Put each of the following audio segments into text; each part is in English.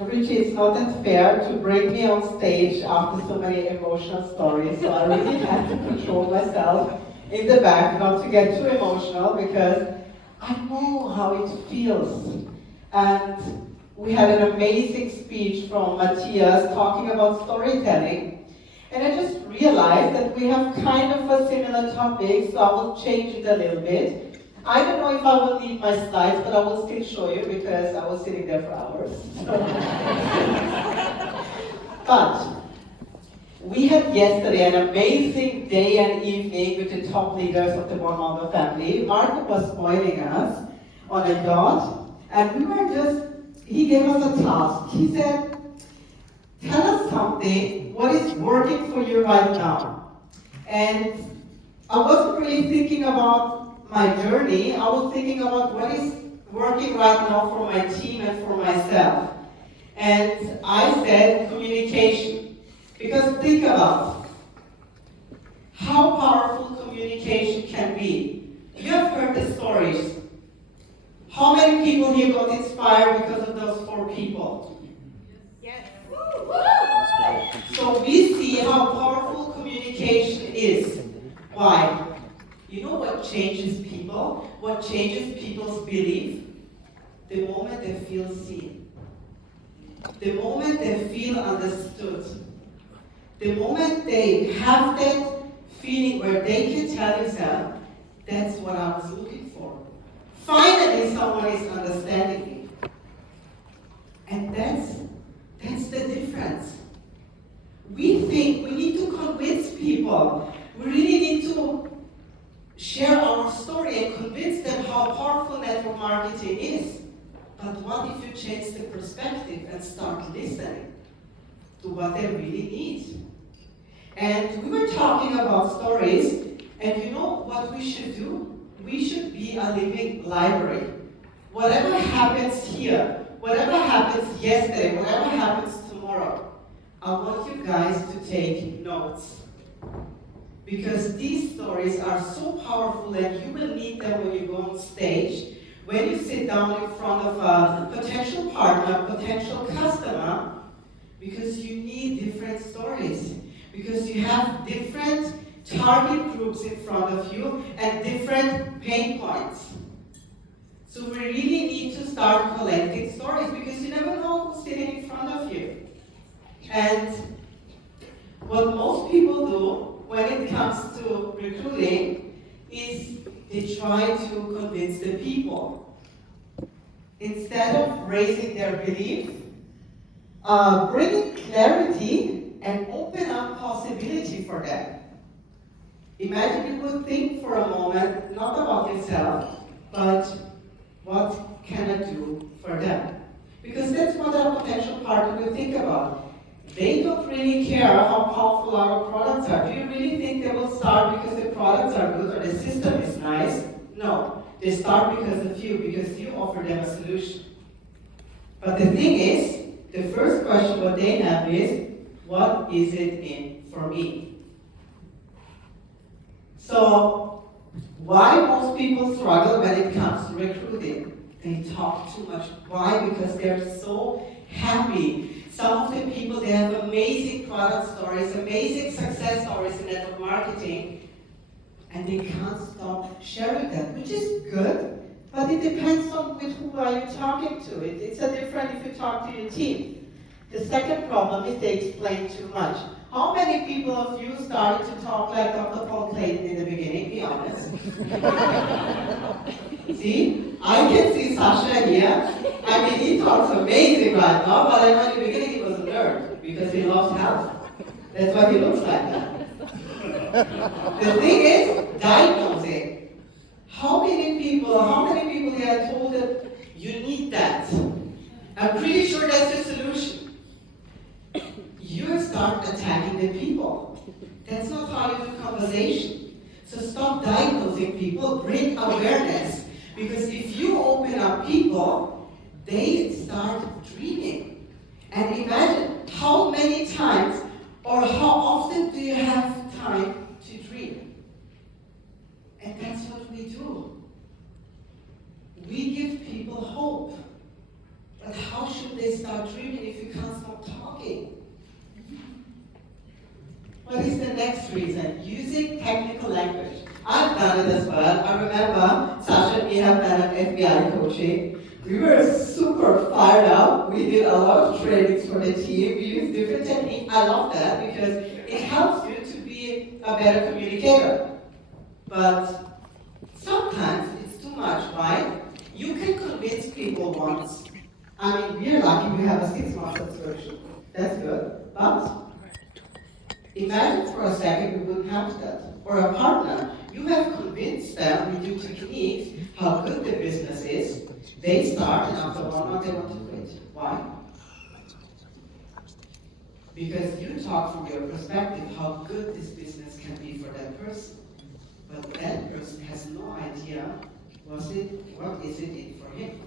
Richie, it's not that fair to bring me on stage after so many emotional stories, so I really had to control myself in the back not to get too emotional because I know how it feels. And we had an amazing speech from Matthias talking about storytelling. And I just realized that we have kind of a similar topic, so I will change it a little bit. I don't know if I will need my slides, but I will still show you because I was sitting there for hours. But we had yesterday an amazing day and evening with the top leaders of the One Mama family. Marco was pointing us on a yacht, and he gave us a task. He said, tell us something, what is working for you right now? And I wasn't really thinking about my journey, I was thinking about what is working right now for my team and for myself. And I said communication. Because think about how powerful communication can be. You have heard the stories. How many people here got inspired because of those 4 people? Yes. So we see how powerful communication is. Why? You know what changes people? What changes people's belief? The moment they feel seen. The moment they feel understood. The moment they have that feeling where they can tell themselves, that's what I was looking for. Finally, someone is understanding me. And that's the difference. We think we need to convince people. We really need to share our story and convince them how powerful network marketing is. But what if you change the perspective and start listening to what they really need? And we were talking about stories, and you know what we should do? We should be a living library. Whatever happens here, whatever happens yesterday, whatever happens tomorrow, I want you guys to take notes. Because these stories are so powerful and you will need them when you go on stage, when you sit down in front of a potential partner, potential customer, because you need different stories. Because you have different target groups in front of you and different pain points. So we really need to start collecting stories because you never know who's sitting in front of you. And what most people do when it comes to recruiting is they try to convince the people. Instead of raising their belief, bringing clarity and open up possibility for them. Imagine you would think for a moment, not about yourself, but what can I do for them? Because that's what our potential partner will think about. They don't really care how powerful our products are. Do you really think they will start because the products are good or the system is nice? No. They start because of you, because you offer them a solution. But the thing is, the first question what they have is, what is it in for me? So, why most people struggle when it comes to recruiting? They talk too much. Why? Because they're so happy. Some of the people, they have amazing product stories, amazing success stories in network marketing, and they can't stop sharing them, which is good, but it depends on with who are you talking to. It's a different if you talk to your team. The second problem is they explain too much. How many people of you started to talk like Dr. Paul Clayton in the beginning? Be honest. See? I can see Sasha here. I mean, he talks amazing right now, but I know in the beginning he was a nerd because he loves health. That's why he looks like that. The thing is, diagnosing. How many people here are told that you need that? I'm pretty sure that's the solution. You start attacking the people. That's not how you do conversation. So stop diagnosing people, bring awareness. Because if you open up people, they start dreaming. And imagine how many times or how often do you have time to dream? And that's what we do. We give people hope. But how should they start dreaming if What is the next reason? Using technical language. I've done it as well. I remember Sasha and me have done an FBI coaching. We were super fired up. We did a lot of trainings for the team. We used different techniques. I love that because it helps you to be a better communicator. But sometimes it's too much, right? You can convince people once. I mean, we're lucky we have a 6-month subscription. That's good. But imagine for a second we wouldn't have that. Or a partner. You have convinced them with your techniques how good the business is. They start and after 1 month they want to quit. Why? Because you talk from your perspective how good this business can be for that person. But that person has no idea what is it in for him.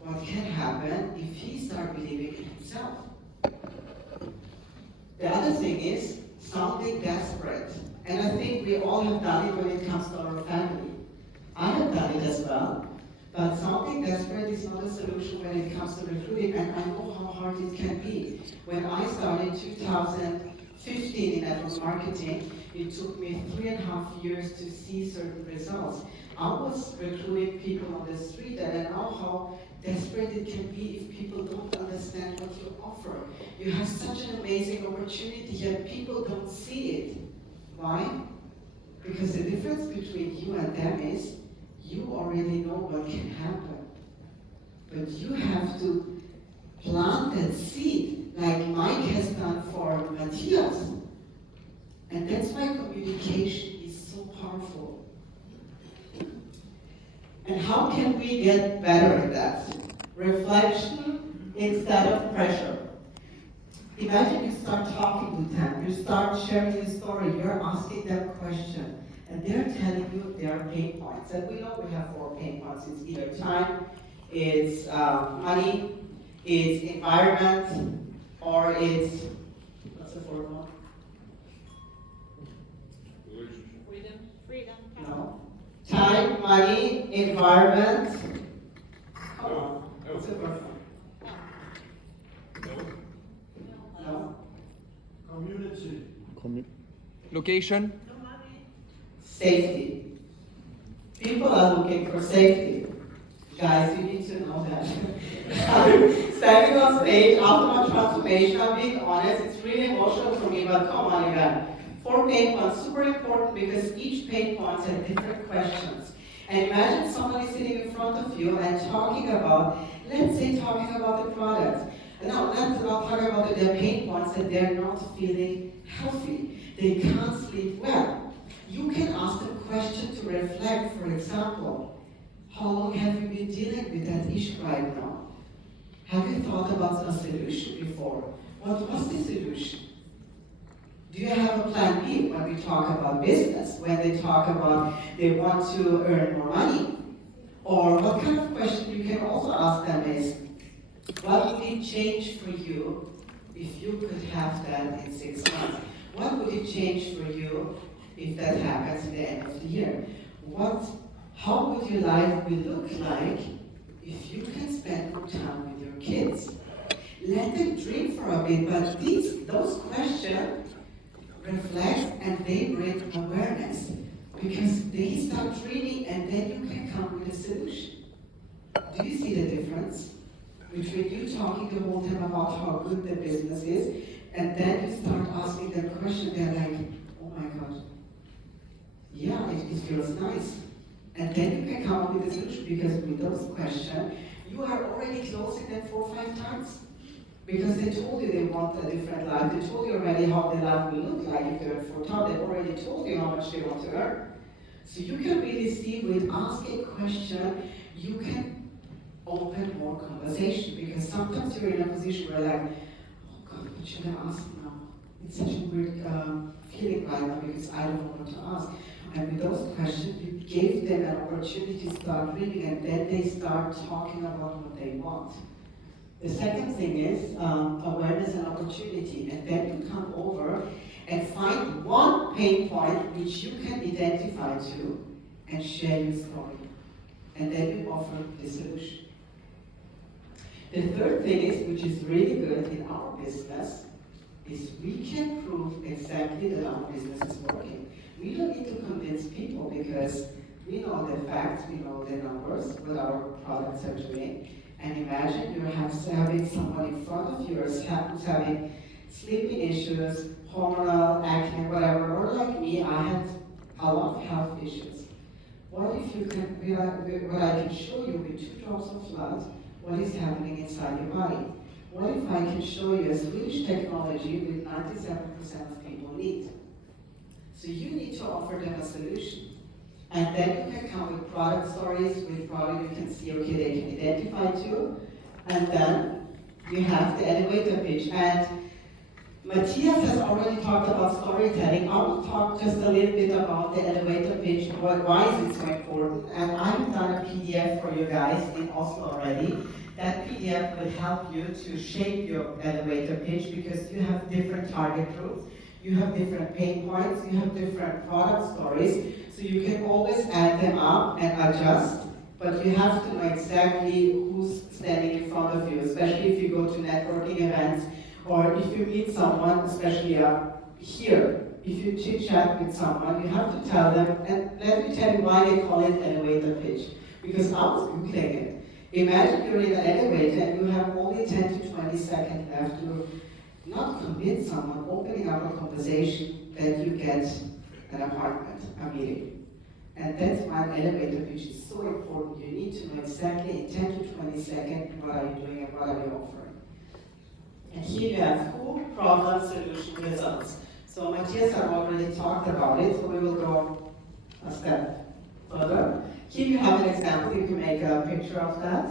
What can happen if he starts believing in himself? The other thing is sounding desperate. And I think we all have done it when it comes to our family. I have done it as well. But sounding desperate is not a solution when it comes to recruiting, and I know how hard it can be. When I started 2015 in network marketing, it took me 3.5 years to see certain results. I was recruiting people on the street, and I know how desperate it can be if people don't understand what you offer. You have such an amazing opportunity, yet people don't see it. Why? Because the difference between you and them is you already know what can happen. But you have to plant that seed like Mike has done for Matthias. And that's why communication is so powerful. And how can we get better at that? Reflection instead of pressure. Imagine you start talking to them, you start sharing your story, you're asking them questions, and they're telling you their pain points. And we know we have 4 pain points. It's either time, it's money, it's environment, or it's, what's the 4th one? Freedom. No. Time, money, environment. Come on. What's the 4th one? No. Community. Location. Safety. People are looking for safety. Guys, you need to know that. I'm standing on stage after my transformation, I'm being honest, it's really emotional for me, but come on, you guys. 4 pain points, super important because each pain point has different questions. And imagine somebody sitting in front of you and talking about, let's say talking about the product. Now, let's not talk about their pain points that they're not feeling healthy. They can't sleep well. You can ask them questions to reflect, for example, how long have you been dealing with that issue right now? Have you thought about a solution before? What was the solution? Do you have a plan B when we talk about business, when they talk about they want to earn more money? Or what kind of question you can also ask them is, what would it change for you if you could have that in 6 months? What would it change for you if that happens at the end of the year? How would your life will look like if you can spend more time with your kids? Let them dream for a bit, but those questions reflect and they bring awareness because they start dreaming and then you can come with a solution. Do you see the difference between you talking the whole time about how good the business is and then you start asking them questions, they're like, oh my God, yeah, it feels nice. And then you can come up with a solution because with those questions, you are already closing them 4 or 5 times. Because they told you they want a different life. They told you already how their life will look like if they're for top. They already told you how much they want to earn. So you can really see with asking a question, you can open more conversation. Because sometimes you're in a position where like, oh God, what should I ask now? It's such a weird feeling right now because I don't know what to ask. And with those questions, you gave them an opportunity to start reading and then they start talking about what they want. The second thing is awareness and opportunity. And then you come over and find one pain point which you can identify to and share your story. And then you offer the solution. The third thing is, which is really good in our business, is we can prove exactly that our business is working. We don't need to convince people because we know the facts, we know the numbers, what our products are doing. And imagine you're having someone in front of you who's having sleeping issues, hormonal, acne, whatever, or like me, I had a lot of health issues. What if you can, what I can show you with 2 drops of blood, what is happening inside your body? What if I can show you a Swedish technology with 97% of people need? So you need to offer them a solution. And then you can come with product stories, with product you can see, okay, they can identify to. And then you have the elevator pitch. And Matthias has already talked about storytelling. I will talk just a little bit about the elevator pitch, why is it so important. And I've done a PDF for you guys in Oslo already. That PDF will help you to shape your elevator pitch because you have different target groups, you have different pain points, you have different product stories. So you can always add them up and adjust, but you have to know exactly who's standing in front of you, especially if you go to networking events or if you meet someone, especially here. If you chit-chat with someone, you have to tell them, and let me tell you why they call it elevator pitch. Because I was Googling it. Imagine you're in an elevator and you have only 10 to 20 seconds left to not convince someone, opening up a conversation, that you get an apartment, a meeting. And that's why an elevator pitch is so important. You need to know exactly in 10 to 20 seconds what are you doing and what are you offering. And here you have who, problem, solution, results. So Matthias has already talked about it, so we will go a step further. Here you have an example, you can make a picture of that.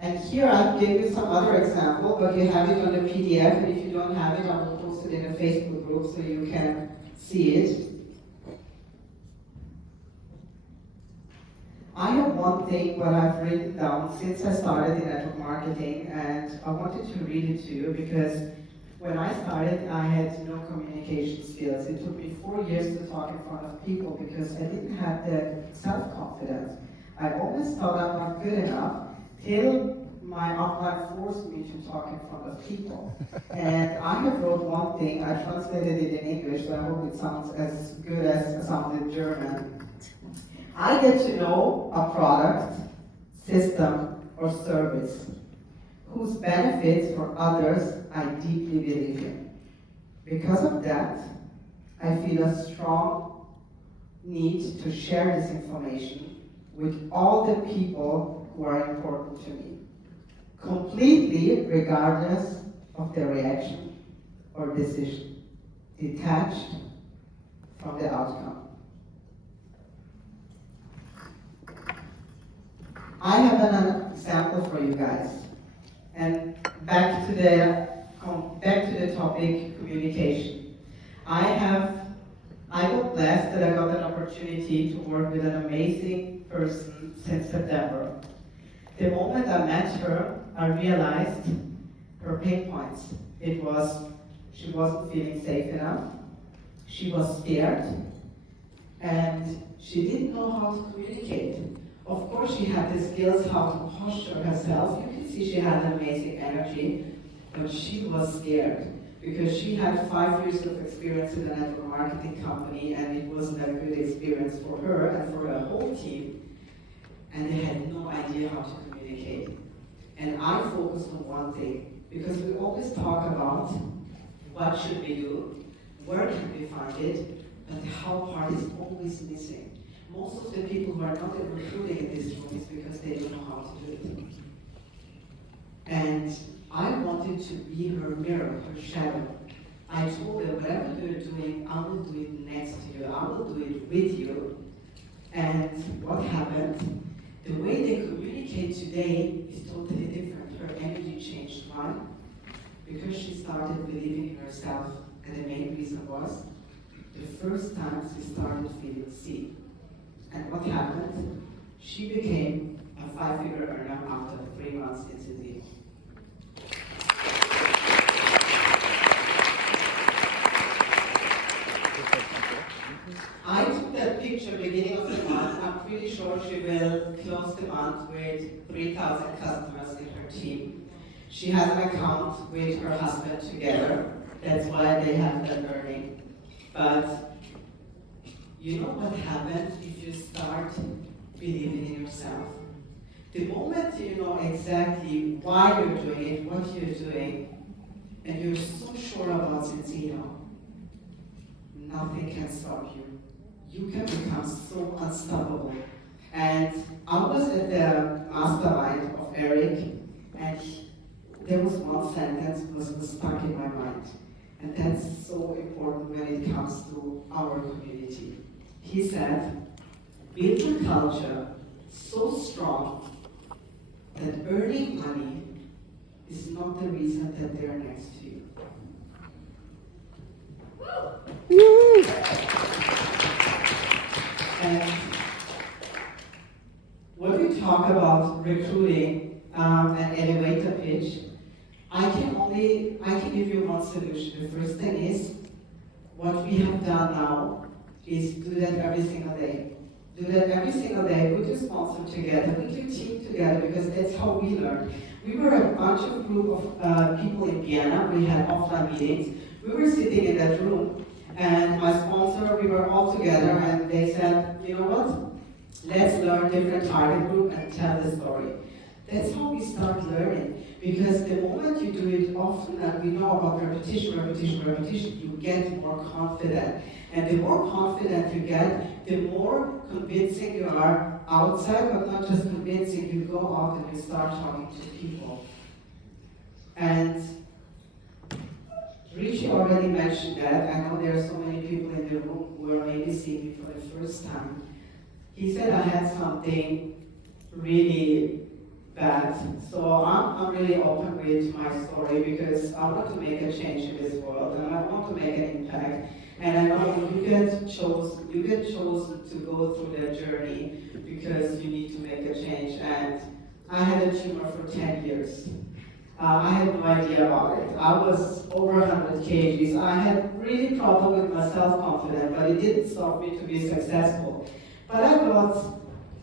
And here I'll give you some other example, but you have it on the PDF, and if you don't have it, I will post it in a Facebook group so you can see it. I have one thing what I've written down since I started in network marketing, and I wanted to read it to you because when I started, I had no communication skills. It took me 4 years to talk in front of people because I didn't have the self-confidence. I always thought I'm not good enough till my upline forced me to talk in front of people. And I have wrote one thing, I translated it in English, but I hope it sounds as good as it sounds in German. I get to know a product, system, or service whose benefits for others I deeply believe in. Because of that, I feel a strong need to share this information with all the people who are important to me, completely regardless of their reaction or decision, detached from the outcome. I have an example for you guys, and back to the topic communication. I got blessed that I got an opportunity to work with an amazing person since September. The moment I met her, I realized her pain points. It was she wasn't feeling safe enough, she was scared, and she didn't know how to communicate. Of course, she had the skills how to posture herself. You can see she had amazing energy, but she was scared because she had 5 years of experience in a network marketing company, and it wasn't a good experience for her and for her whole team, and they had no idea how to communicate. And I focused on one thing, because we always talk about what should we do, where can we find it, but the how part is always missing. Most of the people who are not recruiting in this room is because they don't know how to do it. And I wanted to be her mirror, her shadow. I told her, whatever you're doing, I will do it next to you. I will do it with you. And what happened? The way they communicate today is totally different. Her energy changed. Why? Because she started believing in herself. And the main reason was, the first time she started feeling seen. And what happened? She became a 5-figure earner after 3 months into the deal. I took that picture beginning of the month, I'm pretty sure she will close the month with 3,000 customers in her team. She has an account with her husband together. That's why they have that earning. But you know what happens if you start believing in yourself? The moment you know exactly why you're doing it, what you're doing, and you're so sure about Enzino, nothing can stop you. You can become so unstoppable. And I was at the mastermind of Eric, and there was one sentence that was stuck in my mind. And that's so important when it comes to our community. He said, build a culture so strong that earning money is not the reason that they're next to you. And when we talk about recruiting an elevator pitch, I can give you one solution. The first thing is, what we have done now is do that every single day. Do that every single day, put your sponsor together, put your team together, because that's how we learn. We were a bunch of group of people in Vienna, we had offline meetings. We were sitting in that room, and my sponsor, we were all together, and they said, you know what? Let's learn different target group and tell the story. That's how we start learning. Because the moment you do it often, and we know about repetition, you get more confident. And the more confident you get, the more convincing you are outside, but not just convincing, you go out and you start talking to people. And Richie already mentioned that. I know there are so many people in the room who are maybe seeing me for the first time. He said I had something really bad. So I'm really open with my story because I want to make a change in this world and I want to make an impact. And I know you get chosen to go through that journey because you need to make a change. And I had a tumor for 10 years. I had no idea about it. I was over 100 kgs. I had really problem with my self-confidence, but it didn't stop me to be successful. But I thought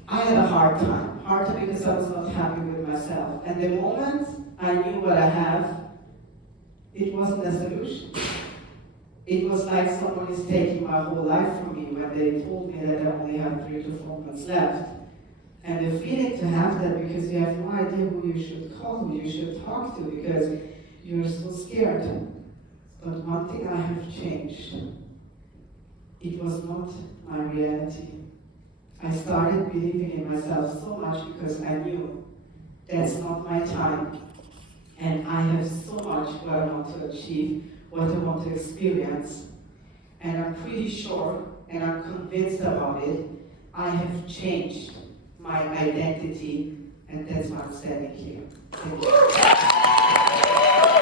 I had a hard time because I was not happy with myself. And the moment I knew what I have, it wasn't a solution. It was like someone is taking my whole life from me when they told me that I only have 3 to 4 months left. And the feeling to have that because you have no idea who you should call, who you should talk to, because you're so scared. But one thing I have changed. It was not my reality. I started believing in myself so much because I knew that's not my time. And I have so much what I want to achieve, what I want to experience. And I'm pretty sure, and I'm convinced about it, I have changed my identity, and that's why I'm standing here. Thank you.